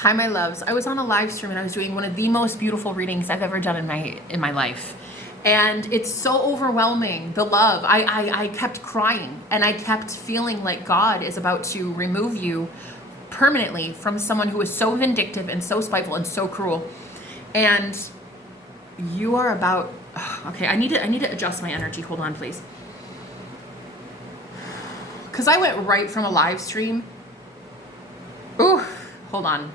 Hi, my loves. I was on a live stream and I was doing one of the most beautiful readings I've ever done in my life. And it's so overwhelming, the love. I kept crying and I kept feeling like God is about to remove you permanently from someone who is so vindictive and so spiteful and so cruel. And you are about, okay, I need to adjust my energy. Hold on, please. Because I went right from a live stream. Ooh, hold on.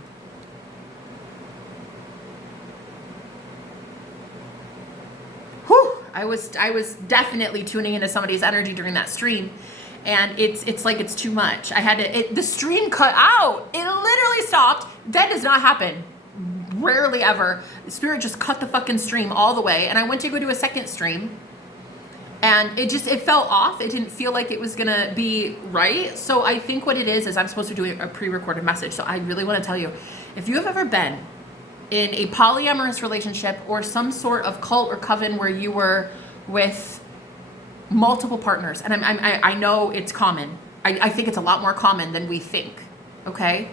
Whew, I was definitely tuning into somebody's energy during that stream. And it's like it's too much. I had to, the stream cut out. It literally stopped. That does not happen. Rarely ever. Spirit just cut the fucking stream all the way. And I went to go do a second stream. And it felt off. It didn't feel like it was gonna be right. So I think what it is I'm supposed to do a pre-recorded message. So I really wanna tell you, if you have ever been in a polyamorous relationship or some sort of cult or coven where you were with multiple partners, and I know it's common. I think it's a lot more common than we think, okay?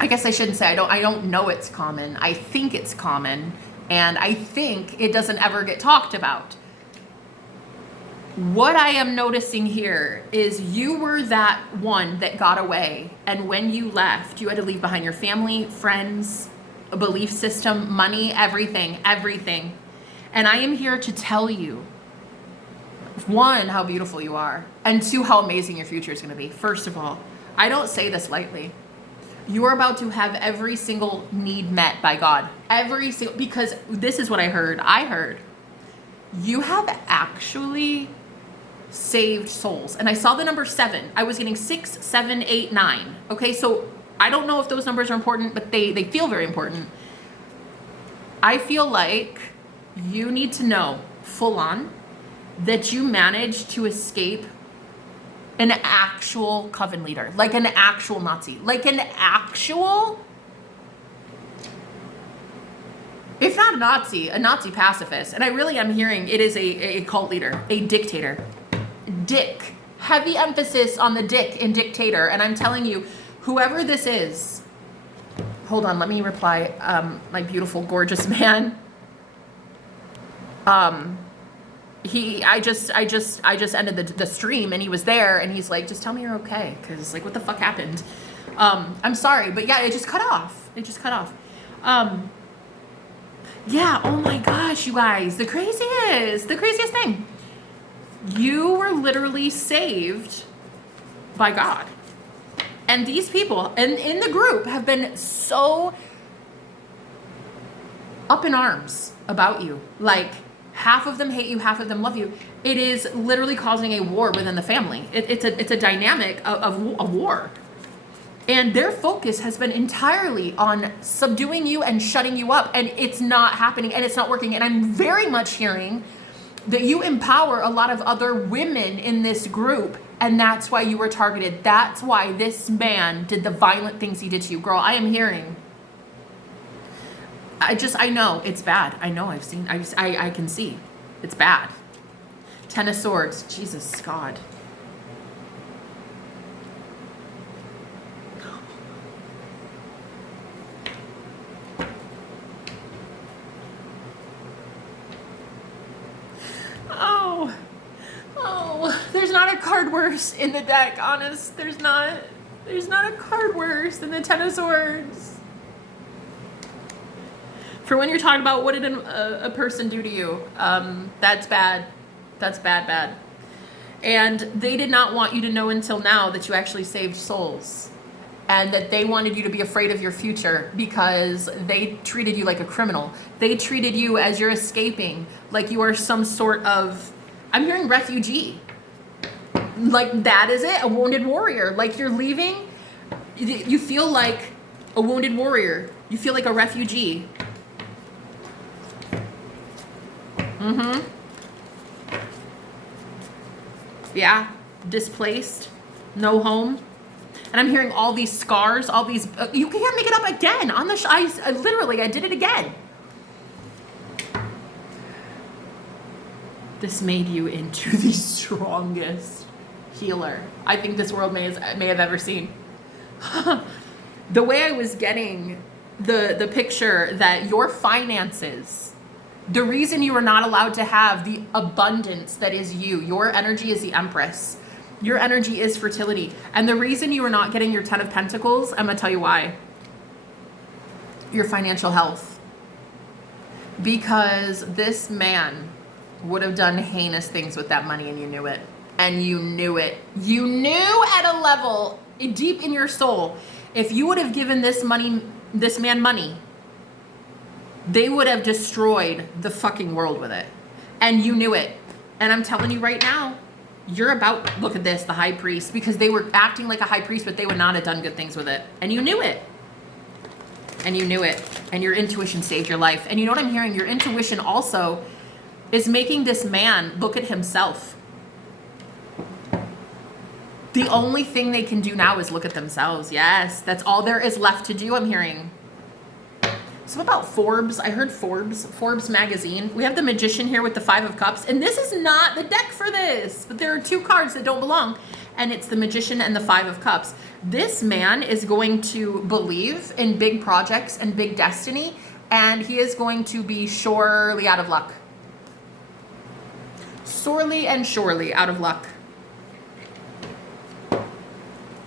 I guess I shouldn't say I don't know it's common. I think it's common, and I think it doesn't ever get talked about. What I am noticing here is you were that one that got away, and when you left, you had to leave behind your family, friends, a belief system, money, everything. And I am here to tell you, one, how beautiful you are, and two, how amazing your future is going to be. First of all, I don't say this lightly. You are about to have every single need met by God. Because this is what I heard. I heard you have actually saved souls. And I saw the number 7. I was getting 6, 7, 8, 9. Okay, so I don't know if those numbers are important, but they feel very important. I feel like you need to know full on that you managed to escape an actual coven leader, like an actual Nazi, like an actual, if not a Nazi pacifist. And I really am hearing it is a cult leader, a dictator. Dick. Heavy emphasis on the dick in dictator. And I'm telling you, whoever this is, hold on, let me reply. My beautiful, gorgeous man. I just ended the stream and he was there and he's like, just tell me you're okay. Cause like, what the fuck happened? I'm sorry, but yeah, it just cut off. Yeah, oh my gosh, you guys, the craziest thing. You were literally saved by God. And these people in the group have been so up in arms about you. Like, half of them hate you, half of them love you. It is literally causing a war within the family. It's a dynamic of a war. And their focus has been entirely on subduing you and shutting you up. And it's not happening and it's not working. And I'm very much hearing that you empower a lot of other women in this group. And that's why you were targeted. That's why this man did the violent things he did to you. Girl, I am hearing. I know it's bad. I know I can see it's bad. 10 of Swords. Jesus, God. Oh, there's not a card worse in the deck, honest. There's not a card worse than the 10 of Swords. For when you're talking about what did a person do to you, that's bad. That's bad. And they did not want you to know until now that you actually saved souls. And that they wanted you to be afraid of your future because they treated you like a criminal. They treated you as you're escaping, like you are some sort of, I'm hearing refugee. Like that is it, a wounded warrior. Like you're leaving, you feel like a wounded warrior. You feel like a refugee. Yeah, displaced, no home. And I'm hearing all these scars, all these, you can't make it up again on the I did it again. This made you into the strongest healer I think this world may have ever seen. The way I was getting the picture that your finances, the reason you are not allowed to have the abundance that is you, your energy is the Empress. Your energy is fertility. And the reason you are not getting your 10 of Pentacles, I'm going to tell you why. Your financial health. Because this man would have done heinous things with that money and you knew it. And you knew it. You knew at a level deep in your soul, if you would have given this man money, they would have destroyed the fucking world with it. And you knew it. And I'm telling you right now, you're about, look at this, the high priest, because they were acting like a high priest, but they would not have done good things with it. And you knew it. And you knew it. And your intuition saved your life. And you know what I'm hearing? Your intuition also is making this man look at himself. The only thing they can do now is look at themselves. Yes, that's all there is left to do, I'm hearing. So about Forbes, I heard Forbes magazine. We have the Magician here with the 5 of Cups, and this is not the deck for this, but there are 2 cards that don't belong, and it's the Magician and the 5 of Cups. This man is going to believe in big projects and big destiny, and he is going to be surely out of luck. Sorely and surely out of luck.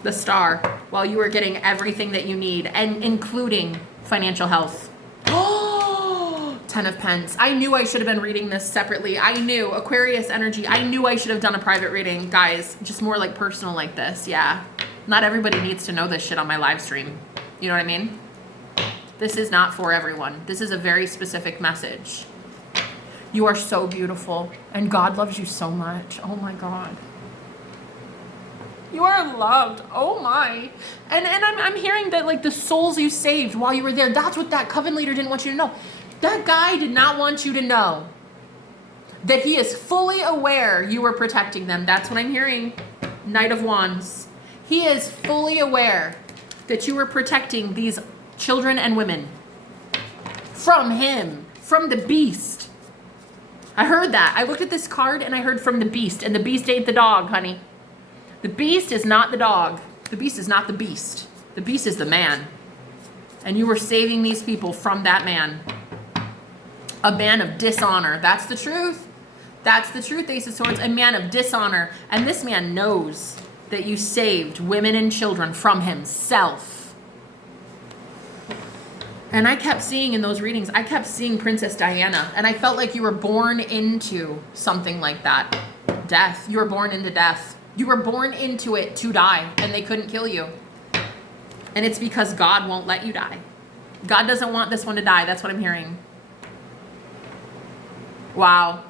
The Star, while you are getting everything that you need, and including financial health. Oh, 10 of Pence. I knew I should have been reading this separately. I knew. Aquarius energy. I knew I should have done a private reading. Guys, just more like personal like this. Yeah. Not everybody needs to know this shit on my live stream. You know what I mean? This is not for everyone. This is a very specific message. You are so beautiful, and God loves you so much. Oh my God. You are loved. Oh my. And I'm hearing that like the souls you saved while you were there, that's what that coven leader didn't want you to know. That guy did not want you to know that he is fully aware you were protecting them. That's what I'm hearing. Knight of Wands. He is fully aware that you were protecting these children and women from him, from the beast. I heard that. I looked at this card and I heard from the beast, and the beast ain't the dog, honey. The beast is not the dog. The beast is not the beast. The beast is the man. And you were saving these people from that man. A man of dishonor. That's the truth. That's the truth, Ace of Swords. A man of dishonor. And this man knows that you saved women and children from himself. And I kept seeing in those readings, I kept seeing Princess Diana. And I felt like you were born into something like that. Death. You were born into death. You were born into it to die, and they couldn't kill you. And it's because God won't let you die. God doesn't want this one to die. That's what I'm hearing. Wow.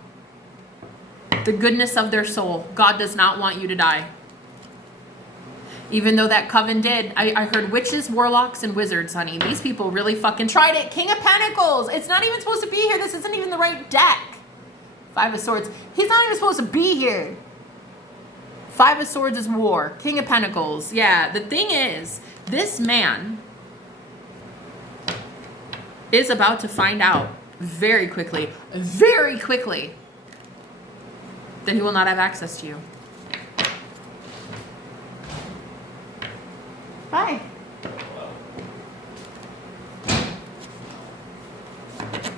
The goodness of their soul. God does not want you to die. Even though that coven did. I heard witches, warlocks, and wizards, honey. These people really fucking tried it. King of Pentacles. It's not even supposed to be here. This isn't even the right deck. 5 of Swords. He's not even supposed to be here. 5 of Swords is war. King of Pentacles. Yeah, the thing is, this man is about to find out very quickly, that he will not have access to you. Bye.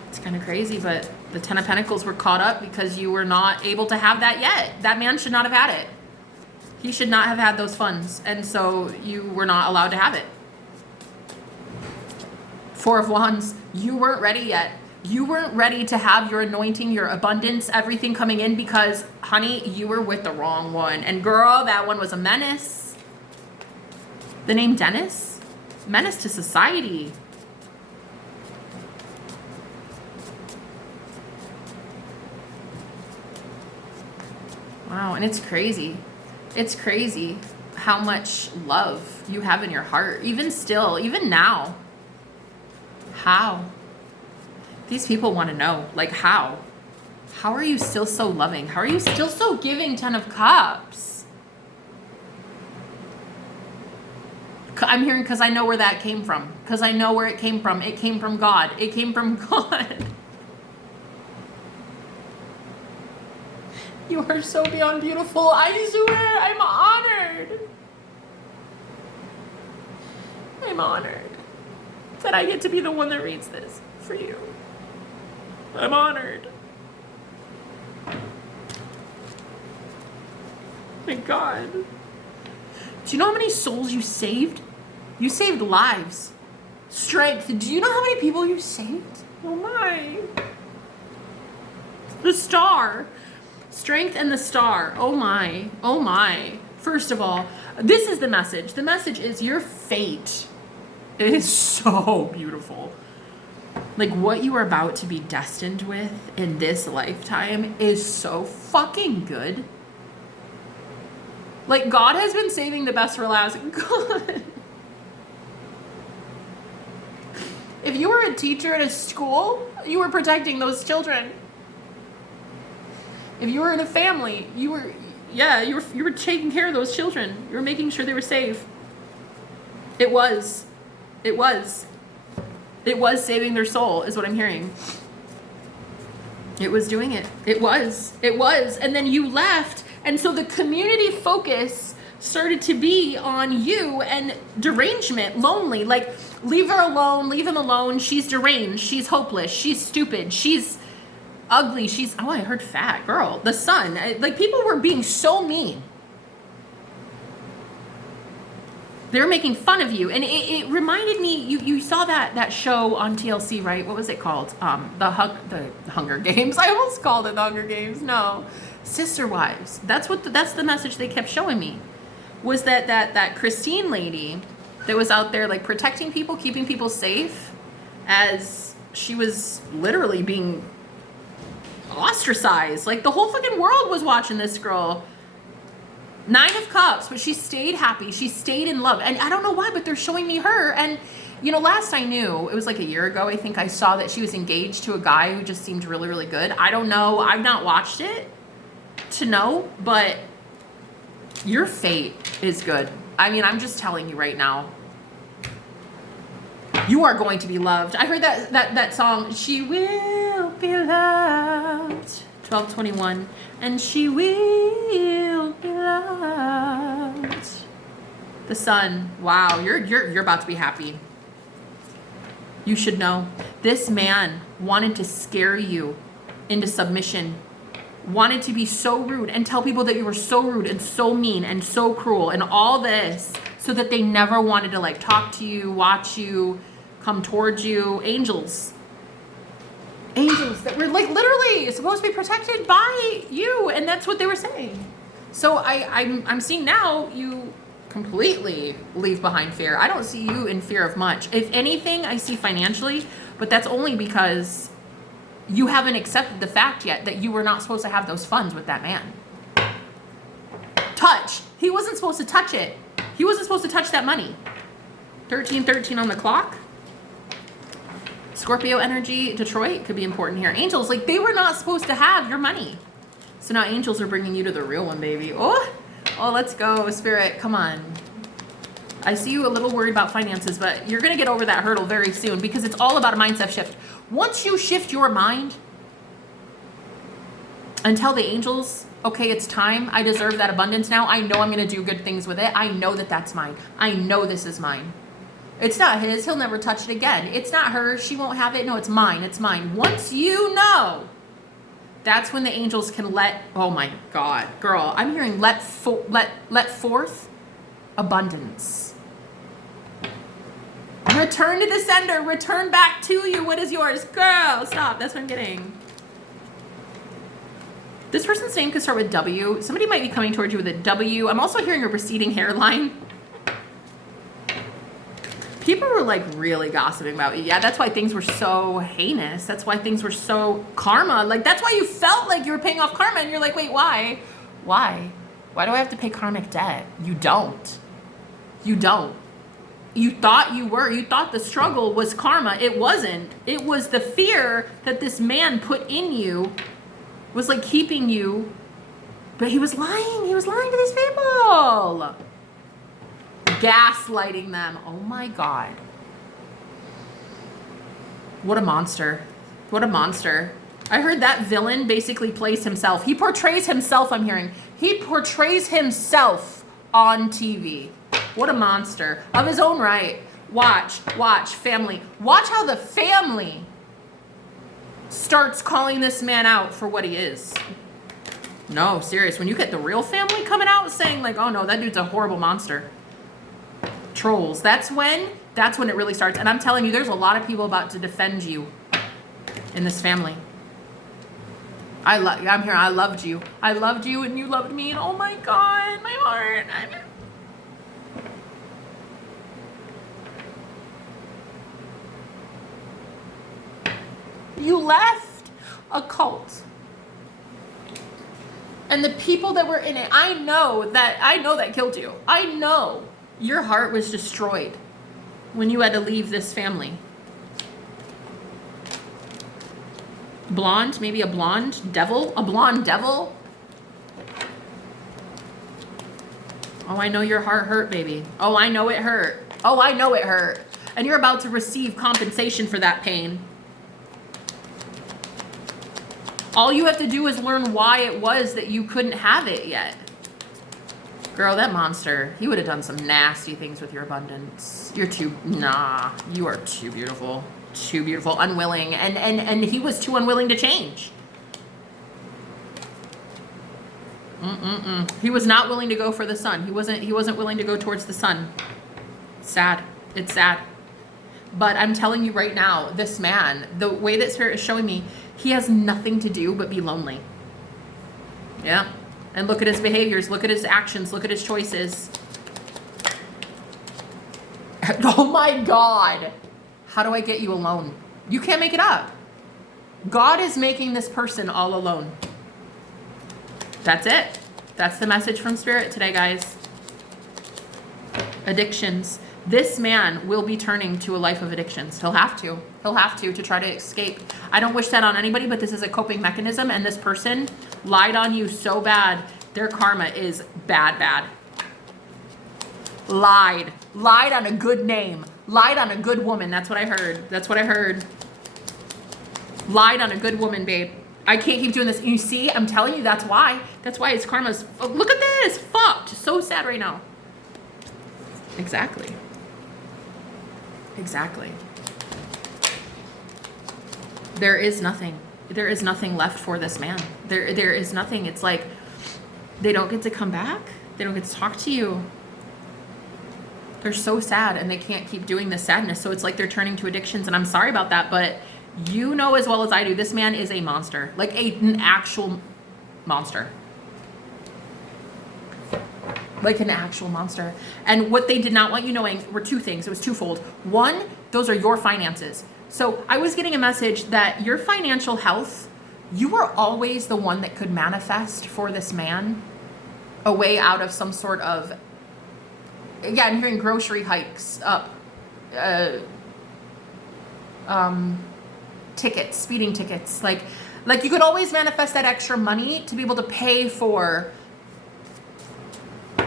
It's kind of crazy, but the 10 of Pentacles were caught up because you were not able to have that yet. That man should not have had it. He should not have had those funds, and so you were not allowed to have it. 4 of Wands, you weren't ready yet. You weren't ready to have your anointing, your abundance, everything coming in because, honey, you were with the wrong one. And girl, that one was a menace. The name Dennis? Menace to society. Wow, and it's crazy. It's crazy how much love you have in your heart. Even still, even now. How? These people want to know, like, how? How are you still so loving? How are you still so giving, 10 of Cups? I'm hearing because I know where that came from. Because I know where it came from. It came from God. It came from God. You are so beyond beautiful. I swear, I'm honored. I'm honored that I get to be the one that reads this for you. I'm honored. Thank God. Do you know how many souls you saved? You saved lives. Strength. Do you know how many people you saved? Oh my. The star. Strength and the star. Oh my. Oh my. First of all, this is the message. The message is your fate is so beautiful. Like what you are about to be destined with in this lifetime is so fucking good. Like God has been saving the best for last. God. If you were a teacher at a school, you were protecting those children. If you were in a family, you were taking care of those children. You were making sure they were safe. It was saving their soul, is what I'm hearing. It was doing it. It was. And then you left, and so the community focus started to be on you and derangement, lonely, like leave her alone, leave him alone. She's deranged. She's hopeless. She's stupid. She's ugly. I heard fat girl. The son. Like people were being so mean. They were making fun of you. And it reminded me, you saw that show on TLC, right? What was it called? The Hunger Games. I almost called it the Hunger Games. No. Sister Wives. That's the message they kept showing me. Was that Christine lady that was out there like protecting people, keeping people safe, as she was literally being ostracized. Like the whole fucking world was watching this girl. 9 of Cups, but she stayed happy. She stayed in love. And I don't know why, but they're showing me her. And, you know, last I knew, it was like a year ago, I think I saw that she was engaged to a guy who just seemed really, really good. I don't know. I've not watched it to know, but your fate is good. I mean, I'm just telling you right now. You are going to be loved. I heard that song, She Will Be Loved. 12:21, and she will be loved. The sun. Wow, you're about to be happy. You should know. This man wanted to scare you into submission. Wanted to be so rude and tell people that you were so rude and so mean and so cruel and all this so that they never wanted to like talk to you, watch you, come towards you. Angels that were like literally supposed to be protected by you, and that's what they were saying. So I'm seeing now you completely leave behind fear. I don't see you in fear of much. If anything, I see financially, but that's only because you haven't accepted the fact yet that you were not supposed to have those funds with that man. Touch. He wasn't supposed to touch it. He wasn't supposed to touch that money. 13:13 on the clock. Scorpio energy, Detroit could be important here. Angels, like they were not supposed to have your money. So now angels are bringing you to the real one, baby. Oh, let's go, Spirit. Come on. I see you a little worried about finances, but you're going to get over that hurdle very soon because it's all about a mindset shift. Once you shift your mind and tell the angels, okay, it's time. I deserve that abundance now. I know I'm going to do good things with it. I know that that's mine. I know this is mine. It's not his. He'll never touch it again. It's not hers. She won't have it. No, it's mine. It's mine. Once you know, that's when the angels can let, oh my God, girl, I'm hearing let forth abundance. Return to the sender. Return back to you what is yours. Girl, stop. That's what I'm getting. This person's name could start with W. Somebody might be coming towards you with a W. I'm also hearing a receding hairline. People were like really gossiping about you. Yeah, that's why things were so heinous. That's why things were so karma. Like that's why you felt like you were paying off karma and you're like, wait, why? Why? Why do I have to pay karmic debt? You don't. You don't. You thought you were. You thought the struggle was karma. It wasn't. It was the fear that this man put in you was like keeping you. But he was lying. He was lying to these people. Gaslighting them. Oh my God. What a monster. What a monster. I heard that villain basically plays himself. He portrays himself, I'm hearing. He portrays himself on TV. What a monster. Of his own right. Watch, family. Watch how the family starts calling this man out for what he is. No, serious. When you get the real family coming out saying like, oh no, that dude's a horrible monster. Trolls. That's when it really starts. And I'm telling you, there's a lot of people about to defend you in this family. I'm here. I loved you. I loved you and you loved me. And oh my God, my heart. You left a cult. And the people that were in it, I know that killed you. I know your heart was destroyed when you had to leave this family. Blonde, maybe a blonde devil? A blonde devil? Oh, I know your heart hurt, baby. Oh, I know it hurt. Oh, I know it hurt. And you're about to receive compensation for that pain. All you have to do is learn why it was that you couldn't have it yet. Girl, that monster, he would have done some nasty things with your abundance. You are too beautiful. Too beautiful, unwilling, and he was too unwilling to change. He was not willing to go for the sun. He wasn't willing to go towards the sun. Sad. It's sad. But I'm telling you right now, this man, the way that Spirit is showing me, he has nothing to do but be lonely. Yeah. And look at his behaviors, look at his actions, look at his choices. Oh my God. How do I get you alone? You can't make it up. God is making this person all alone. That's it. That's the message from Spirit today, guys. Addictions. This man will be turning to a life of addictions. He'll have to. He'll have to try to escape. I don't wish that on anybody, but this is a coping mechanism, and this person lied on you so bad. Their karma is bad. Lied on a good name. Lied on a good woman. That's what I heard. Lied on a good woman, babe. I can't keep doing this. You see, I'm telling you, that's why. That's why his karma's, oh, look at this, fucked. So sad right now. Exactly. There is nothing. There is nothing left for this man. There is nothing. It's like they don't get to come back. They don't get to talk to you. They're so sad and they can't keep doing this sadness. So it's like they're turning to addictions. And I'm sorry about that, but you know as well as I do, this man is a monster, like an actual monster. Like an actual monster. And what they did not want you knowing were two things. It was twofold. One, those are your finances. So I was getting a message that your financial health, you were always the one that could manifest for this man a way out of some sort of, yeah, I'm hearing grocery hikes up, tickets, speeding tickets. Like you could always manifest that extra money to be able to pay for,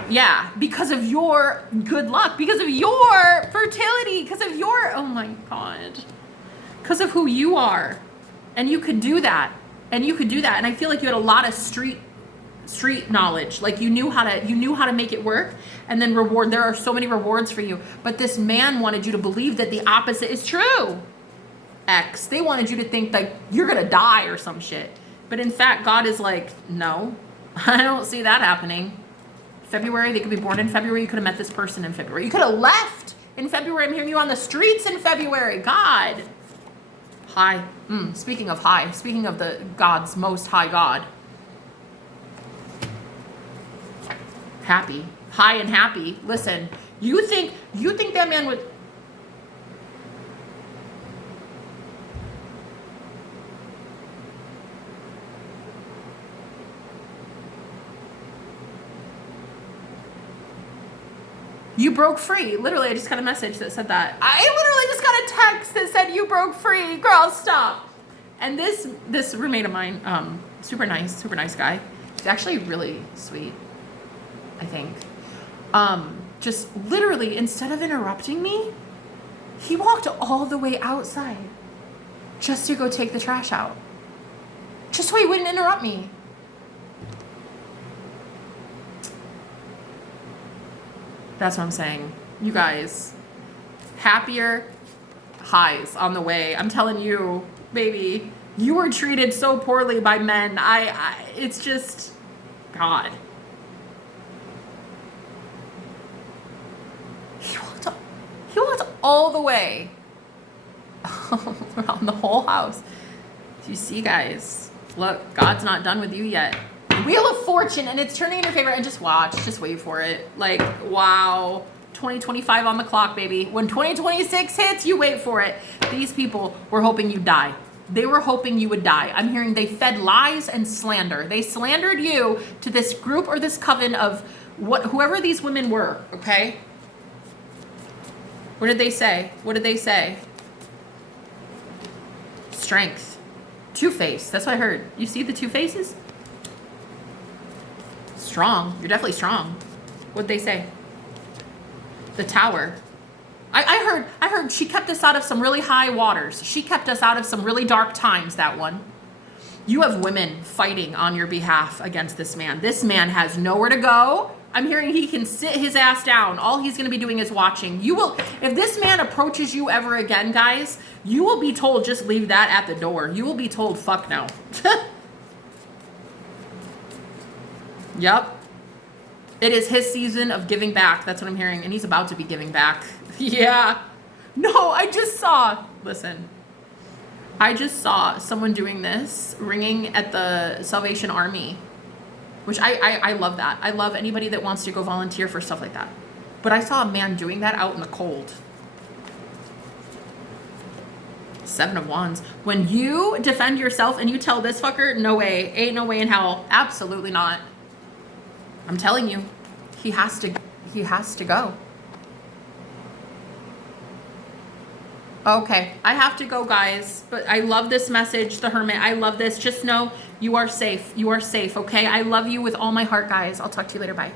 yeah, because of your good luck, because of your fertility, because of your, oh my God, because of who you are. And you could do that. And I feel like you had a lot of street knowledge. Like you knew how to make it work and then reward. There are so many rewards for you. But this man wanted you to believe that the opposite is true. They wanted you to think like you're going to die or some shit. But in fact, God is like, no, I don't see that happening. February, they could be born in February. You could have met this person in February. You could have left in February. I'm hearing you on the streets in February. God. High. Speaking of high, speaking of the God's most high God. Happy. High and happy. Listen, you think that man would... You broke free. Literally, I just got a message that said that. I literally just got a text that said you broke free. Girl, stop. And this roommate of mine, super nice guy. He's actually really sweet, I think. Just literally, instead of interrupting me, he walked all the way outside just to go take the trash out. Just so he wouldn't interrupt me. That's what I'm saying. You guys, happier highs on the way. I'm telling you, baby, you were treated so poorly by men. It's just, God. He walked all the way around the whole house. You see, guys, look, God's not done with you yet. Wheel of Fortune, and it's turning in your favor, and just watch, just wait for it. Like, wow, 2025 on the clock, baby. When 2026 hits, you wait for it. These people were hoping you'd die. They were hoping you would die. I'm hearing they fed lies and slander. They slandered you to this group or this coven of whoever these women were, okay? What did they say? What did they say? Strength. Two-faced. That's what I heard. You see the two faces? Strong. You're definitely strong. What'd they say? The Tower. I heard she kept us out of some really high waters. She kept us out of some really dark times, that one. You have women fighting on your behalf against this man. This man has nowhere to go. I'm hearing he can sit his ass down. All he's going to be doing is watching. You will, if this man approaches you ever again, guys, you will be told, just leave that at the door. You will be told, fuck no. Yep. It is his season of giving back. That's what I'm hearing. And he's about to be giving back. Yeah. No, I just saw someone doing this, ringing at the Salvation Army, which I love that. I love anybody that wants to go volunteer for stuff like that. But I saw a man doing that out in the cold. 7 of Wands. When you defend yourself and you tell this fucker, no way, ain't no way in hell. Absolutely not. I'm telling you, he has to go. Okay, I have to go, guys, but I love this message, the Hermit. I love this. Just know you are safe. You are safe, okay? I love you with all my heart, guys. I'll talk to you later. Bye.